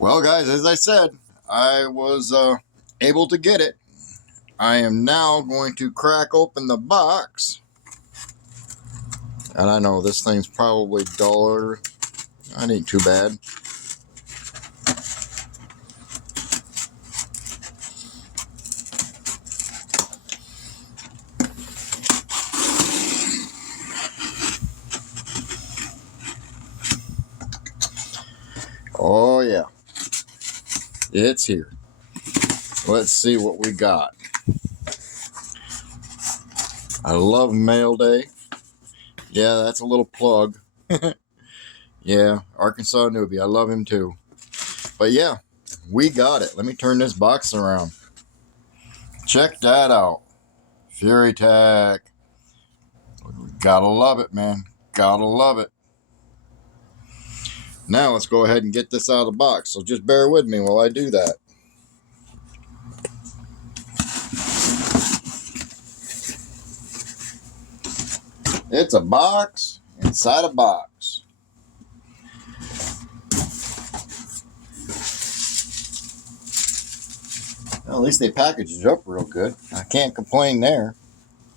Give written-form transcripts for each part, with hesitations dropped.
Well, guys, as I said, I was able to get it. I am now going to crack open the box. And I know this thing's probably duller. That ain't too bad. Oh, yeah. It's here. Let's see what we got. I love mail day. Yeah, that's a little plug. Yeah, Arkansas newbie. I love him too. But yeah, we got it. Let me turn this box around. Check that out. Fury Tech. Gotta love it, man. Gotta love it. Now let's go ahead and get this out of the box. So just bear with me while I do that. It's a box inside a box. Well, at least they packaged it up real good. I can't complain there.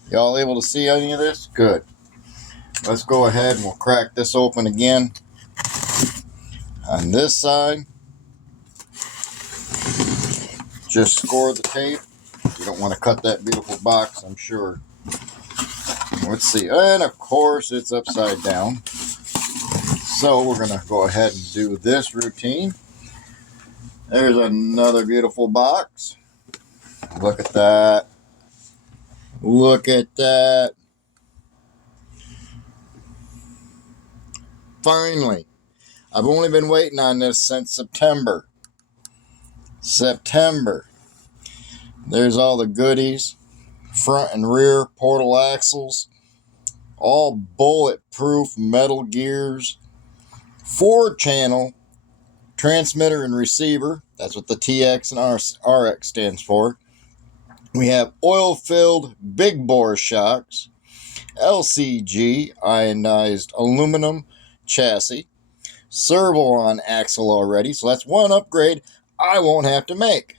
Y'all able to see any of this? Good. Let's go ahead and we'll crack this open again. On this side, just score the tape. You don't want to cut that beautiful box, I'm sure. Let's see. And of course, it's upside down. So we're going to go ahead and do this routine. There's another beautiful box. Look at that. Look at that. Finally. I've only been waiting on this since September. There's all the goodies. Front and rear portal axles. All bulletproof metal gears. 4-channel transmitter and receiver. That's what the TX and RX stands for. We have oil-filled big bore shocks. LCG ionized aluminum chassis. Servo-on axle already, so that's one upgrade I won't have to make.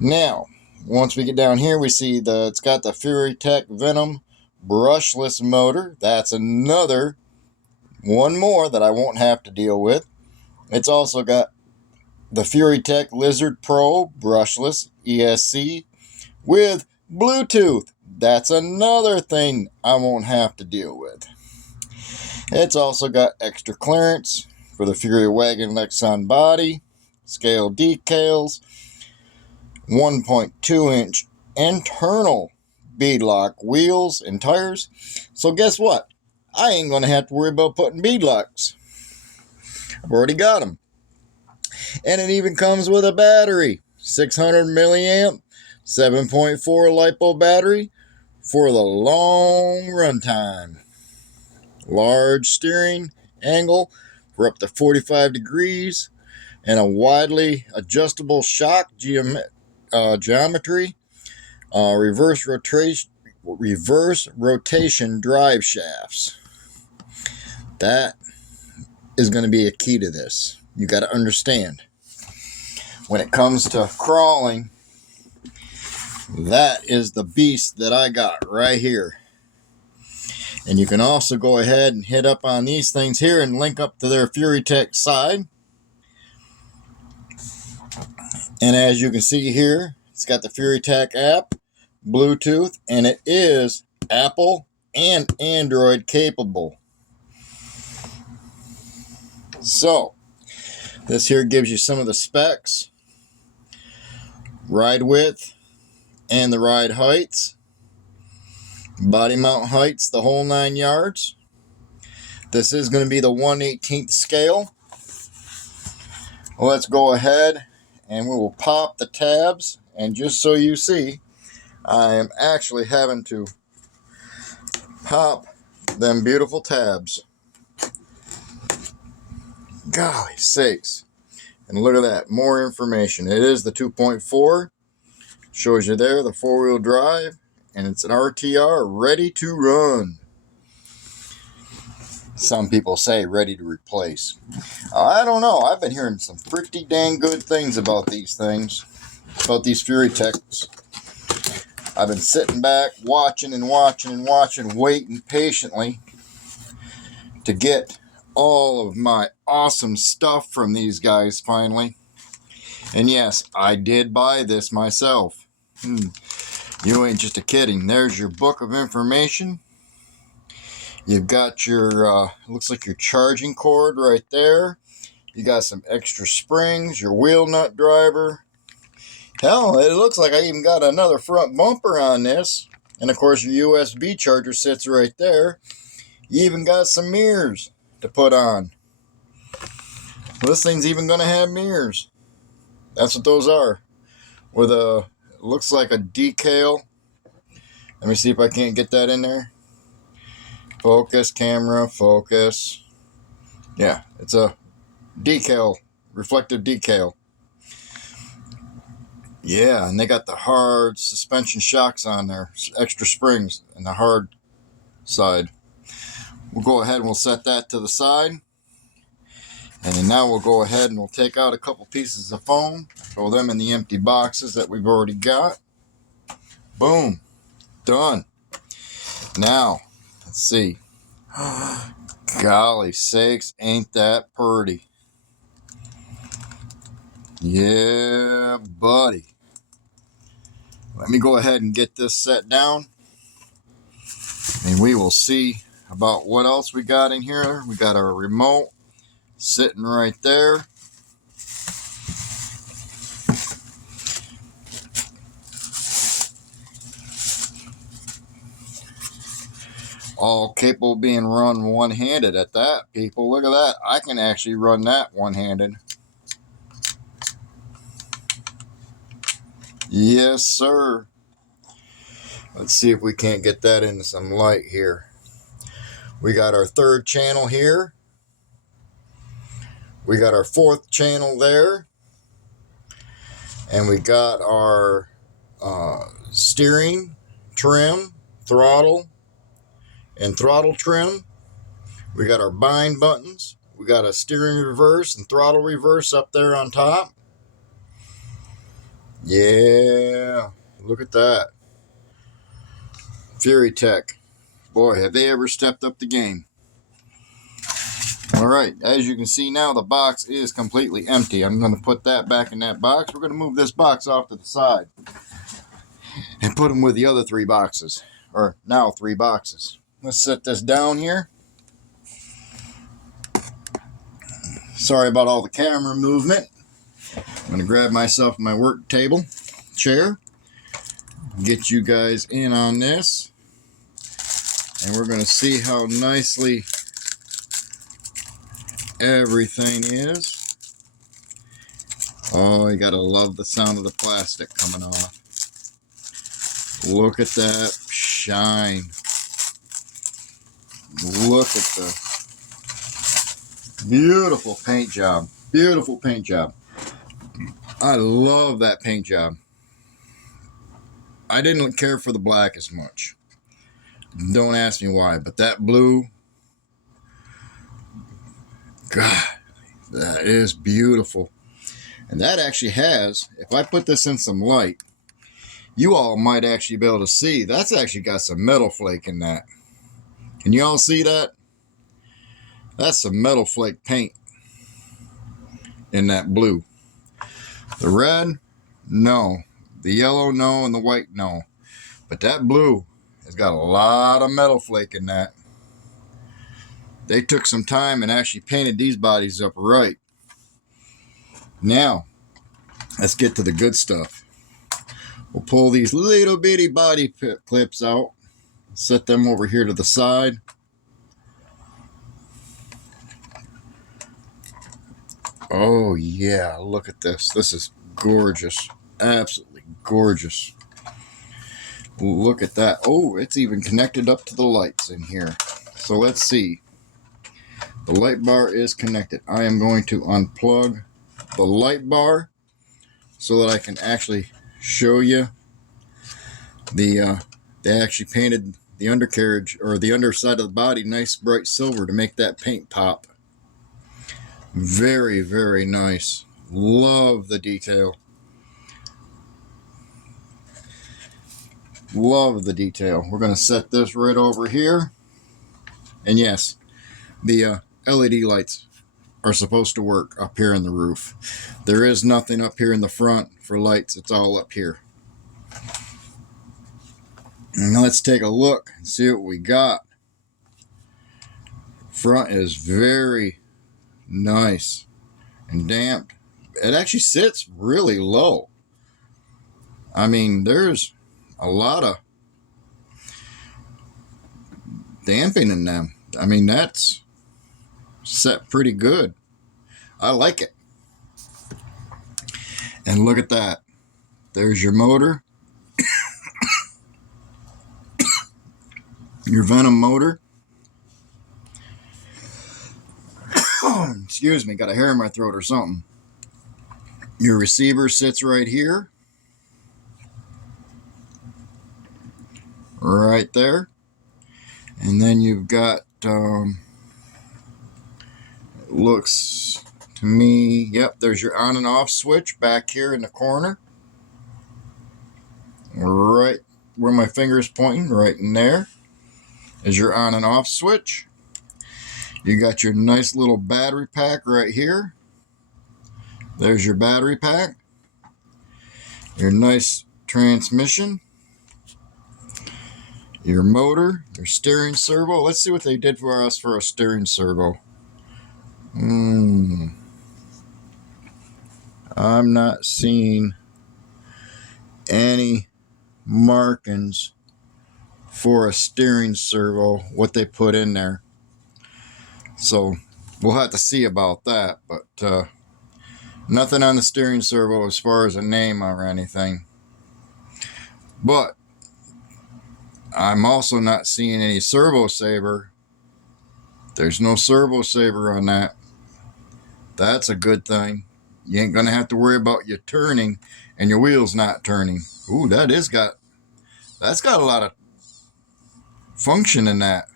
Now, once we get down here, we see it's got the Fury Tech Venom brushless motor. That's another one more that I won't have to deal with. It's also got the Fury Tech Lizard Pro brushless ESC with Bluetooth. That's another thing I won't have to deal with. It's also got extra clearance for the Fury Wagon Lexan body, scale decals, 1.2-inch internal beadlock wheels and tires. So guess what? I ain't going to have to worry about putting beadlocks. I've already got them. And it even comes with a battery. 600 milliamp, 7.4 LiPo battery for the long run time. Large steering angle for up to 45 degrees. And a widely adjustable shock geometry. Reverse rotation drive shafts. That is going to be a key to this. You got to understand. When it comes to crawling, that is the beast that I got right here. And you can also go ahead and hit up on these things here and link up to their Fury Tech side. And as you can see here, it's got the Fury Tech app, Bluetooth, and it is Apple and Android capable. So, this here gives you some of the specs. Ride width and the ride heights. Body mount heights, the whole 9 yards. This is going to be the 1/18 scale. Let's go ahead and we will pop the tabs. And just so you see, I am actually having to pop them beautiful tabs. Golly sakes. And look at that, more information. It is the 2.4. Shows you there the 4-wheel drive. And it's an RTR ready to run. some people say ready to replace. I don't know. I've been hearing some pretty dang good things about these things, about these Furytechs. I've been sitting back, watching and watching and watching, waiting patiently to get all of my awesome stuff from these guys finally. And yes, I did buy this myself. You ain't just a kidding. There's your book of information. You've got your, looks like your charging cord right there. You got some extra springs, your wheel nut driver. Hell, it looks like I even got another front bumper on this. And of course your USB charger sits right there. You even got some mirrors to put on. Well, this thing's even going to have mirrors. That's what those are. With a, it looks like a decal. Let me see if I can't get that in there. Focus, camera, focus. Yeah, it's a decal, reflective decal. Yeah, and they got the hard suspension shocks on there, extra springs in the hard side. We'll go ahead and we'll set that to the side. And then now we'll go ahead and we'll take out a couple pieces of foam, throw them in the empty boxes that we've already got. Boom, done. Now, let's see. Golly sakes, ain't that pretty? Yeah, buddy. Let me go ahead and get this set down, and we will see about what else we got in here. We got our remote sitting right there. All capable of being run one-handed at that, people. Look at that. I can actually run that one-handed. Yes, sir. Let's see if we can't get that into some light here. We got our third channel here. We got our fourth channel there. And we got our steering, trim, throttle, and throttle trim. We got our bind buttons. We got a steering reverse and throttle reverse up there on top. Yeah, look at that. Furytech. Boy, have they ever stepped up the game. All right, as you can see now, the box is completely empty. I'm going to put that back in that box. We're going to move this box off to the side and put them with the other 3 boxes, or now 3 boxes. Let's set this down here. Sorry about all the camera movement. I'm going to grab myself my work table, chair, get you guys in on this, and we're going to see how nicely everything is. Oh, you got to love the sound of the plastic coming off. Look at that shine. Look at the beautiful paint job. Beautiful paint job. I love that paint job. I didn't care for the black as much. Don't ask me why, but that blue, God, that is beautiful. And that actually has, if I put this in some light, you all might actually be able to see, that's actually got some metal flake in that. Can you all see that? That's some metal flake paint in that blue. The red, no. The yellow, no. And the white, no. But that blue has got a lot of metal flake in that. They took some time and actually painted these bodies up right. Now, let's get to the good stuff. We'll pull these little bitty body clips out. Set them over here to the side. Oh yeah, look at this. This is gorgeous. Absolutely gorgeous. Look at that. Oh, it's even connected up to the lights in here. So let's see. The light bar is connected. I am going to unplug the light bar so that I can actually show you the they actually painted the undercarriage or the underside of the body nice bright silver to make that paint pop. Very, very nice. Love the detail. Love the detail. We're going to set this right over here. And yes, the LED lights are supposed to work up here in the roof. There is nothing up here in the front for lights. It's all up here. And let's take a look and see what we got. Front is very nice and damped. It actually sits really low. I mean, there's a lot of damping in them. I mean, that's set pretty good. I like it. And look at that. There's your motor. Your Venom motor. Excuse me, got a hair in my throat or something. Your receiver sits right here. Right there. And then you've got, looks to me, yep, there's your on and off switch back here in the corner. Right where my finger is pointing, right in there, is your on and off switch. You got your nice little battery pack right here. There's your battery pack. Your nice transmission. Your motor, your steering servo. Let's see what they did for us for a steering servo. I'm not seeing any markings for a steering servo, what they put in there. So we'll have to see about that, but nothing on the steering servo as far as a name or anything. But I'm also not seeing any servo saver. There's no servo saver on that. That's a good thing. You ain't gonna have to worry about you turning and your wheels not turning. Ooh, that's got a lot of function in that.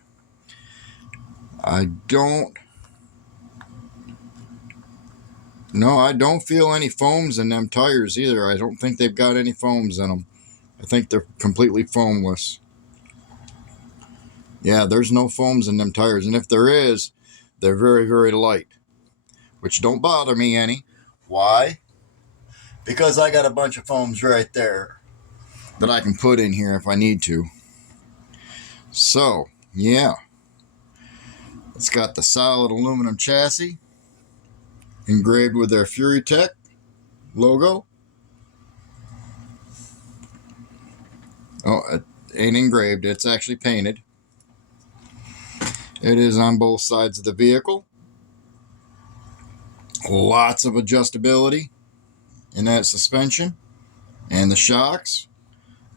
I don't feel any foams in them tires either. I don't think they've got any foams in them. I think they're completely foamless. Yeah, there's no foams in them tires, and if there is, they're very, very light, which don't bother me any. Why? Because I got a bunch of foams right there that I can put in here if I need to. So, yeah. It's got the solid aluminum chassis engraved with their FuriTech logo. Oh, it ain't engraved, it's actually painted. It is on both sides of the vehicle. Lots of adjustability in that suspension and the shocks.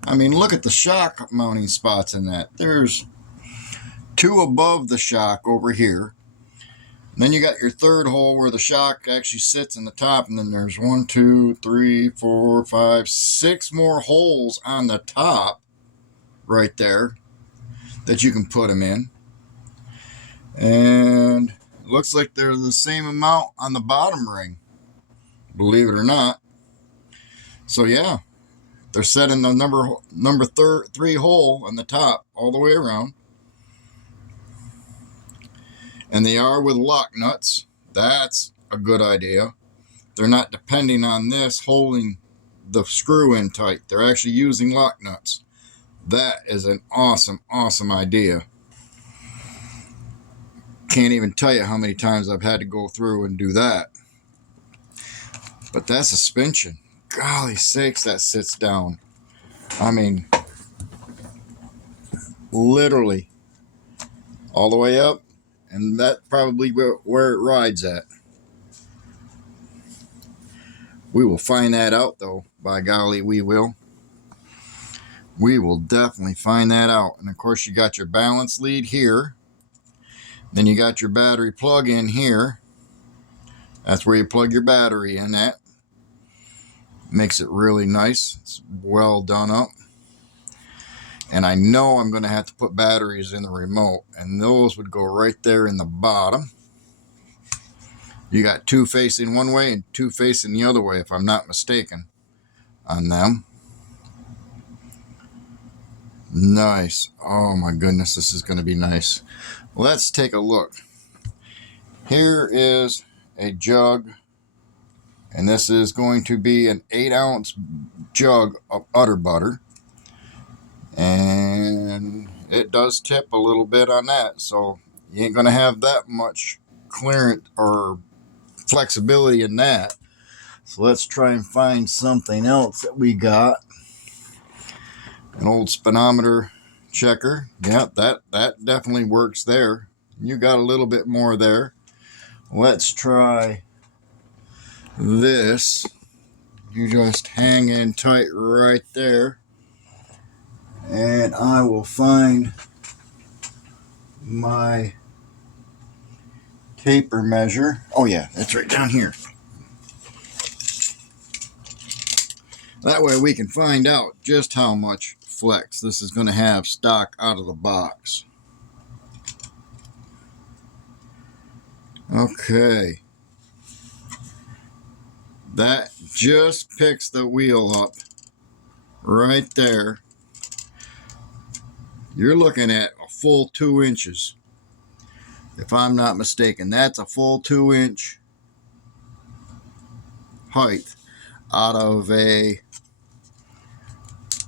I mean, look at the shock mounting spots in that. There's two above the shock over here. And then you got your third hole where the shock actually sits in the top, and then there's 1, 2, 3, 4, 5, 6 more holes on the top right there that you can put them in. And it looks like they're the same amount on the bottom ring, believe it or not. So yeah, they're set in the number 3 hole on the top all the way around. And they are with lock nuts. That's a good idea. They're not depending on this holding the screw in tight. They're actually using lock nuts. That is an awesome, awesome idea. Can't even tell you how many times I've had to go through and do that. But that suspension, golly sakes, that sits down. I mean, literally all the way up, and that's probably where it rides at. We will find that out, though. By golly, we will. We will definitely find that out. And of course, you got your balance lead here. Then you got your battery plug in here. That's where you plug your battery in at. Makes it really nice. It's well done up. And I know I'm going to have to put batteries in the remote, and those would go right there in the bottom. You got two facing one way and two facing the other way, if I'm not mistaken, on them. Nice. Oh my goodness, this is going to be nice. Let's take a look. Here is a jug, and this is going to be an 8-ounce jug of udder butter. And it does tip a little bit on that, so you ain't going to have that much clearance or flexibility in that. So let's try and find something else that we got. An old speedometer checker. Yeah, that definitely works there. You got a little bit more there. Let's try this. You just hang in tight right there, and I will find my taper measure. Oh yeah, it's right down here. That way we can find out just how much flex this is going to have stock out of the box. Okay. That just picks the wheel up right there. You're looking at a full 2 inches. If I'm not mistaken, that's a full 2-inch height out of a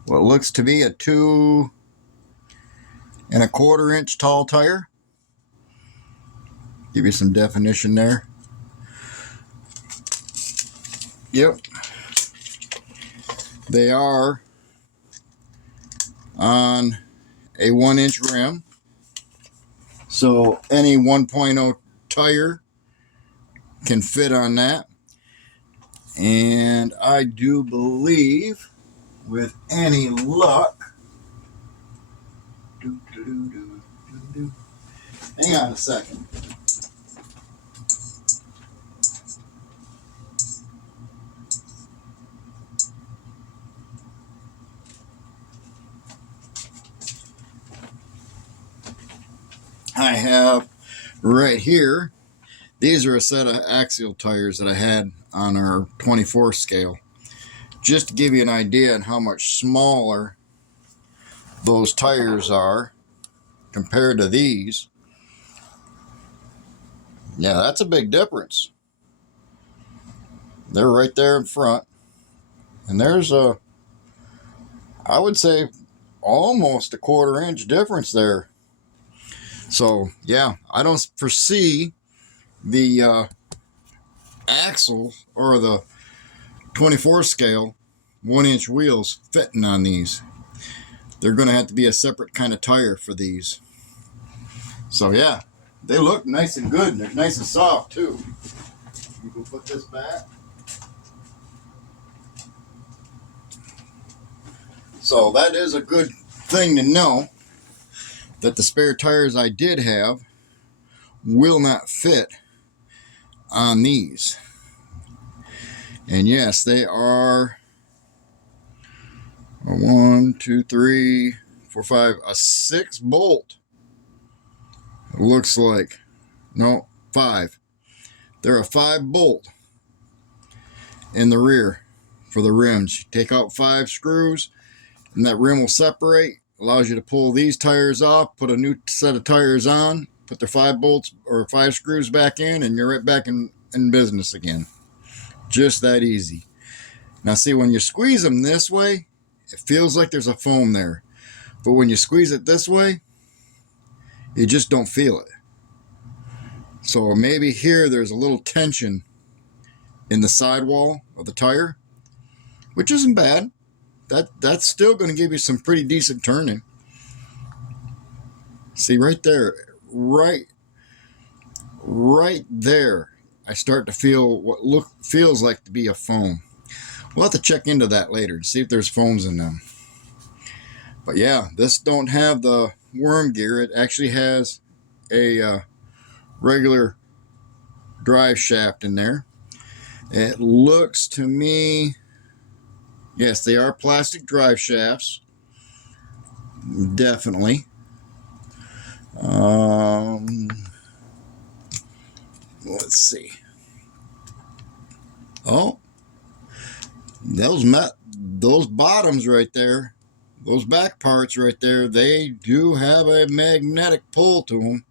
what looks to be a 2 1/4 inch tall tire. Give you some definition there. Yep. They are on a 1-inch rim. So any 1.0 tire can fit on that. And I do believe, with any luck, hang on a second. I have right here, these are a set of axial tires that I had on our 24 scale. Just to give you an idea on how much smaller those tires are compared to these. Yeah, that's a big difference. They're right there in front. And there's a, I would say, almost a 1/4 inch difference there. So, yeah, I don't foresee the axle or the 24 scale 1-inch wheels fitting on these. They're going to have to be a separate kind of tire for these. So yeah, they look nice and good, and they're nice and soft too. You can put this back. So that is a good thing to know, that the spare tires I did have will not fit on these. And yes, they are a 1, 2, 3, 4, 5, a 6 bolt. It looks like, no, 5. They're a 5 bolt in the rear for the rims. You take out 5 screws, and that rim will separate. Allows you to pull these tires off, put a new set of tires on, put the 5 bolts or 5 screws back in, and you're right back in business again. Just that easy. Now see, when you squeeze them this way, it feels like there's a foam there. But when you squeeze it this way, you just don't feel it. So maybe here there's a little tension in the sidewall of the tire, which isn't bad. That's still going to give you some pretty decent turning. See right there, right there, I start to feel what feels like to be a foam. We'll have to check into that later to see if there's foams in them. But yeah, this don't have the worm gear. It actually has a regular drive shaft in there. It looks to me, yes, they are plastic drive shafts. Definitely. Let's see. Oh, those bottoms right there, those back parts right there, they do have a magnetic pull to them.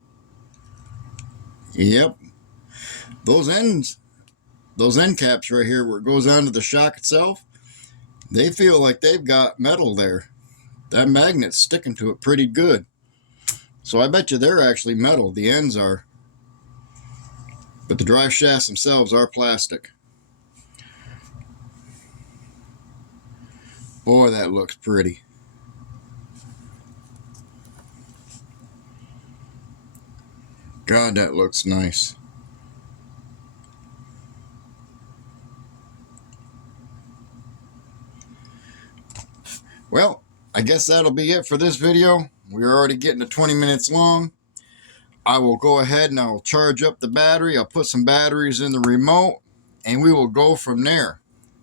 Yep. Those end caps right here where it goes onto the shock itself, they feel like they've got metal there. That magnet's sticking to it pretty good. So I bet you they're actually metal. The ends are. But the drive shafts themselves are plastic. Boy, that looks pretty. God, that looks nice. Well, I guess that'll be it for this video. We're already getting to 20 minutes long. I will go ahead and I'll charge up the battery. I'll put some batteries in the remote, and we will go from there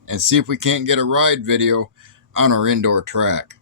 and see if we can't get a ride video on our indoor track.